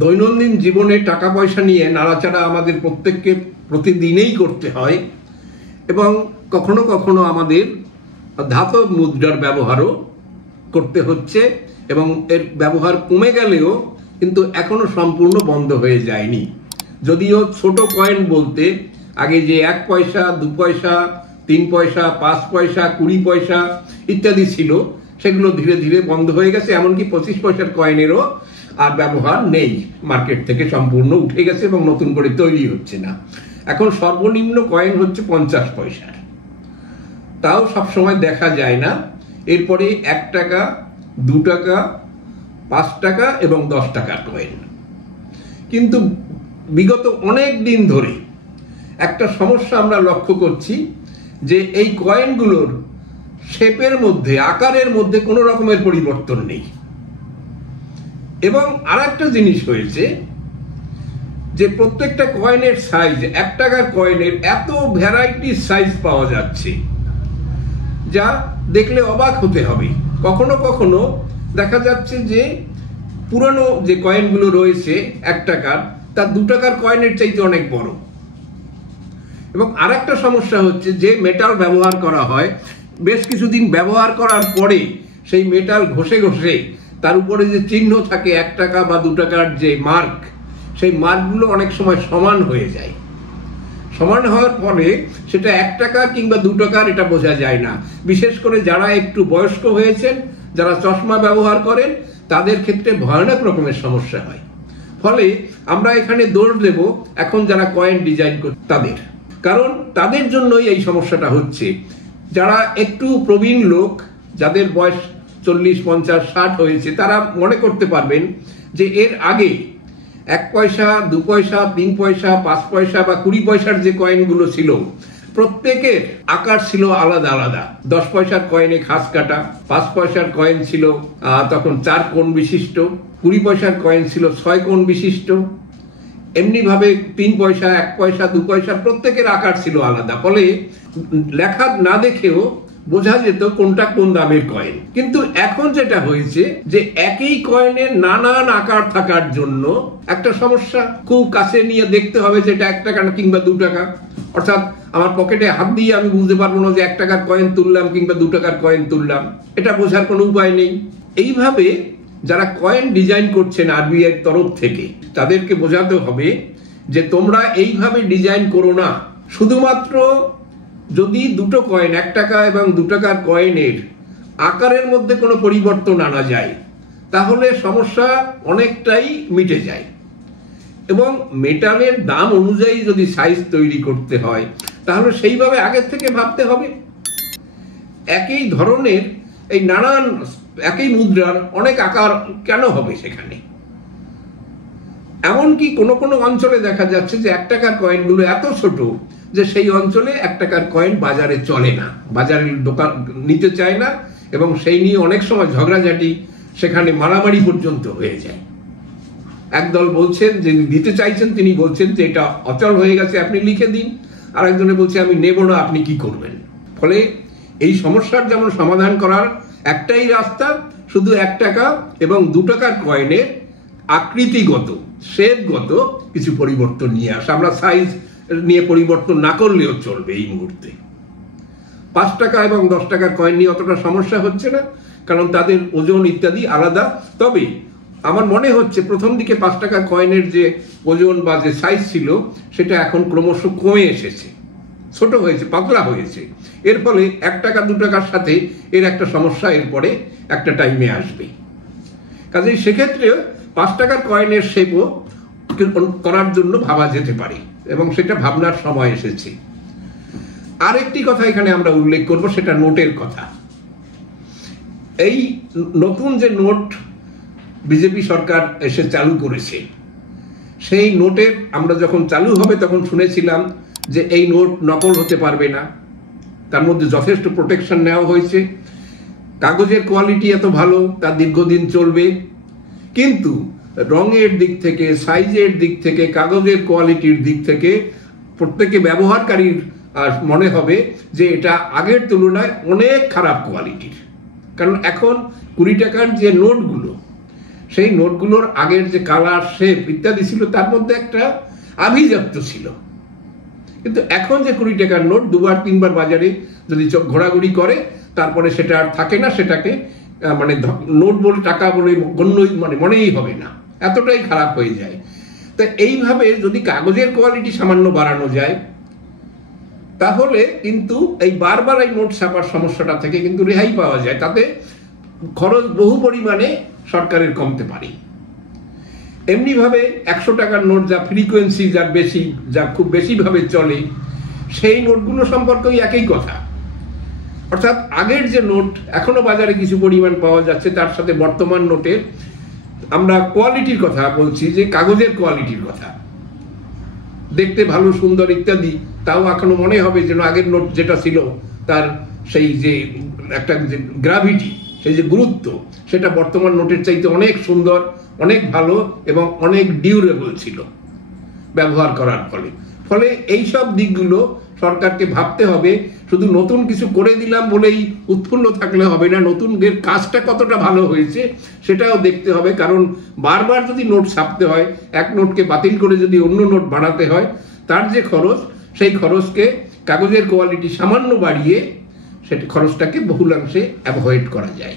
দৈনন্দিন জীবনে টাকা পয়সা নিয়ে নাড়াচাড়া আমাদের প্রত্যেককে প্রতিদিনেই করতে হয় এবং কখনো কখনো আমাদের ধাতব মুদ্রার ব্যবহারও করতে হচ্ছে এবং এর ব্যবহার কমে গেলেও কিন্তু এখনো সম্পূর্ণ বন্ধ হয়ে যায়নি। যদিও ছোট কয়েন বলতে আগে যে 1 পয়সা 2 পয়সা 3 পয়সা 5 পয়সা 20 পয়সা ইত্যাদি ছিল সেগুলো ধীরে ধীরে বন্ধ হয়ে গেছে, এমনকি 25 পয়সার কয়েনেরও আর ব্যবহার নেই, মার্কেট থেকে সম্পূর্ণ উঠে গেছে এবং নতুন করে তৈরি হচ্ছে না। এখন সর্বনিম্ন কয়েন হচ্ছে 50 পয়সার, তাও সবসময় দেখা যায় না। এরপরে 1 টাকা 2 টাকা 5 টাকা এবং 10 টাকার কয়েন। কিন্তু বিগত অনেক দিন ধরে একটা সমস্যা আমরা লক্ষ্য করছি যে এই কয়েনগুলোর শেপের মধ্যে, আকারের মধ্যে কোনো রকমের পরিবর্তন নেই। এবং আরেকটা জিনিস হয়েছে যে প্রত্যেকটা কয়েনের সাইজ, 1 টাকার কয়েনের এত ভ্যারাইটি সাইজ পাওয়া যাচ্ছে যা দেখলে অবাক হতে হবে। কখনো কখনো দেখা যাচ্ছে যে পুরনো যে কয়েনগুলো রয়েছে 1 টাকার, তার 2 টাকার কয়েনের চাইতে অনেক বড়। এবং আরেকটা সমস্যা হচ্ছে যে মেটাল ব্যবহার করা হয়, বেশ কিছুদিন ব্যবহার করার পরে সেই মেটাল ঘষে ঘষে তার উপরে যে চিহ্ন থাকে 1 টাকা বা 2 টাকার যে মার্ক, সেই মার্কগুলো অনেক সময় সমান হয়ে যায়। সমান হওয়ার পরে সেটা 1 টাকা কিংবা 2 টাকার এটা বোঝা যায় না। বিশেষ করে যারা একটু বয়স্ক হয়েছেন, যারা চশমা ব্যবহার করেন, তাদের ক্ষেত্রে ভয়ানক রকমের সমস্যা হয়। ফলে আমরা এখানে দোষ দেব এখন যারা কয়েন ডিজাইন করে তাদের, কারণ তাদের জন্যই এই সমস্যাটা হচ্ছে। যারা একটু প্রবীণ লোক, যাদের বয়স 40, 50, 60 হয়েছে, তারা মনে করতে পারবেন যে এর আগে 1 পয়সা 2 পয়সা 3 পয়সা 5 পয়সা বা 20 পয়সার যে কয়েনগুলো ছিল, প্রত্যেকের আকার ছিল আলাদা আলাদা। 10 পয়সার কয়েনে খাস কাটা, 5 পয়সার কয়েন ছিল তখন 4 কোণ বিশিষ্ট, 20 পয়সার কয়েন ছিল 6 কোণ বিশিষ্ট। এমনি ভাবে 3 পয়সা 1 পয়সা 2 পয়সা প্রত্যেকের আকার ছিল আলাদা। ফলে লেখা না দেখেও বোঝা যেত কোনটা কোন দামের কয়েন। কিন্তু এখন যেটা হয়েছে যে একই কয়েনের নানান আকার থাকার জন্য একটা সমস্যা, খুব কাছে নিয়ে দেখতে হবে যে এটা 1 টাকা কিংবা 2 টাকা। অর্থাৎ আমার পকেটে হাত দিয়ে আমি বুঝতে পারবো না যে 1 টাকার কয়েন তুললাম কিংবা 2 টাকার কয়েন তুললাম, এটা বোঝার কোনো উপায় নেই। এইভাবে যারা কয়েন ডিজাইন করছেন আরবিআই তরফ থেকে, তাদেরকে বোঝাতে হবে যে তোমরা এইভাবে ডিজাইন করো না। শুধুমাত্র যদি দুটো কয়েন, 1 টাকা এবং 2 টাকার কয়েনের আকারের মধ্যে কোনো পরিবর্তন আনা যায়, তাহলে সমস্যা অনেকটাই মিটে যায়। এবং মেটালের দাম অনুযায়ী যদি সাইজ তৈরি করতে হয়, তাহলে সেইভাবে আগের থেকে ভাবতে হবে। একই ধরনের এই নানান একই মুদ্রার অনেক আকার কেন হবে সেখানে? এমনকি কোনো কোনো অঞ্চলে দেখা যাচ্ছে যে 1 টাকার কয়েনগুলো এত ছোট যে সেই অঞ্চলে 1 টাকার কয়েন বাজারে চলে না, বাজারের দোকান নিতে চায় না, এবং সেই নিয়ে অনেক সময় ঝগড়াঝাটি, সেখানে মারামারি পর্যন্ত হয়ে যায়। একদল বলছেন যে দিতে চাইছেন, তিনি বলছেন যে এটা অচল হয়ে গেছে, আপনি লিখে দিন। আর একজনে বলছে আমি নেব না, আপনি কি করবেন? ফলে এই সমস্যার যেমন সমাধান করার একটাই রাস্তা, শুধু 1 টাকা এবং 2 টাকার কয়েনের আকৃতিগত, শেপগত কিছু পরিবর্তন নিয়ে আসা। আমরা সাইজ নিয়ে পরিবর্তন না করলেও চলবে এই মুহূর্তে। 5 টাকা এবং 10 টাকার কয়েন নিয়ে অতটা সমস্যা হচ্ছে না, কারণ তাদের ওজন ইত্যাদি আলাদা। তবে আমার মনে হচ্ছে প্রথম দিকে 5 টাকার কয়েনের যে ওজন বা যে সাইজ ছিল, সেটা এখন ক্রমশ কমে এসেছে, ছোট হয়েছে, পাতলা হয়েছে। এর ফলে 1 টাকা 2 টাকার সাথে এর একটা সমস্যা এরপরে একটা টাইমে আসবে। কাজেই সেক্ষেত্রে 5 টাকার কয়েনের শেপও করার জন্য ভাবা যেতে পারে, এবং সেটা ভাবনার সময় এসেছে। আরেকটি কথা এখানে আমরা উল্লেখ করব, সেটা নোটের কথা। এই নতুন যে নোট বিজেপি সরকার এসে চালু করেছে, সেই নোটের আমরা যখন চালু হবে তখন শুনেছিলাম যে এই নোট নকল হতে পারবে না, তার মধ্যে যথেষ্ট প্রোটেকশন নেওয়া হয়েছে, কাগজের কোয়ালিটি এত ভালো, তা দীর্ঘদিন চলবে। কিন্তু রঙের দিক থেকে, সাইজের দিক থেকে, কাগজের কোয়ালিটির দিক থেকে প্রত্যেকে ব্যবহারকারীর মনে হবে যে এটা আগের তুলনায় অনেক খারাপ কোয়ালিটির। কারণ এখন 20 টাকার যে নোটগুলো, সেই নোটগুলোর আগের যে কালার, শেপ ইত্যাদি ছিল তার মধ্যে একটা আভিজাত্য ছিল। কিন্তু এখন যে 20 টাকার নোট দুবার তিনবার বাজারে যদি চোখ ঘোরাঘুরি করে তারপরে সেটা আর থাকে না, সেটাকে মানে নোট বলে টাকা বলে গণ্যই মানে মনেই হবে না, এতটাই খারাপ হয়ে যায়। তো এইভাবে যদি কাগজের কোয়ালিটি সামান্য বাড়ানো যায় তাহলে কিন্তু এই বারবার এই নোট ছাপার সমস্যাটা থেকে কিন্তু রেহাই পাওয়া যায়, তাতে খরচ বহু পরিমাণে সরকারের কমতে পারে। এমনিভাবে 100 টাকার নোট যা ফ্রিকোয়েন্সি যার বেশি, যা খুব বেশিভাবে চলে, সেই নোটগুলো সম্পর্কেই একই কথা। অর্থাৎ আগের যে নোট এখনো বাজারে কিছু পরিমাণ পাওয়া যাচ্ছে, তার সাথে বর্তমান নোটের আমরা কোয়ালিটির কথা বলছি, যে কাগজের কোয়ালিটির কথা, দেখতে ভালো সুন্দর ইত্যাদি, তাও এখনো মনে হবে যেন আগের নোট যেটা ছিল তার সেই যে একটা যে গ্রাভিটি, সেই যে গুরুত্ব, সেটা বর্তমান নোটের চাইতে অনেক সুন্দর, অনেক ভালো এবং অনেক ডিউরেবল ছিল ব্যবহার করার ফলে এইসব দিকগুলো সরকারকে ভাবতে হবে। শুধু নতুন কিছু করে দিলাম বলেই উৎফুল্ল থাকলে হবে না, নতুন কাজটা কতটা ভালো হয়েছে সেটাও দেখতে হবে। কারণ বারবার যদি নোট ছাপতে হয়, এক নোটকে বাতিল করে যদি অন্য নোট বানাতে হয়, তার যে খরচ, সেই খরচকে কাগজের কোয়ালিটি সামান্য বাড়িয়ে সেটা খরচটাকে বহুলাংশে অ্যাভয়েড করা যায়।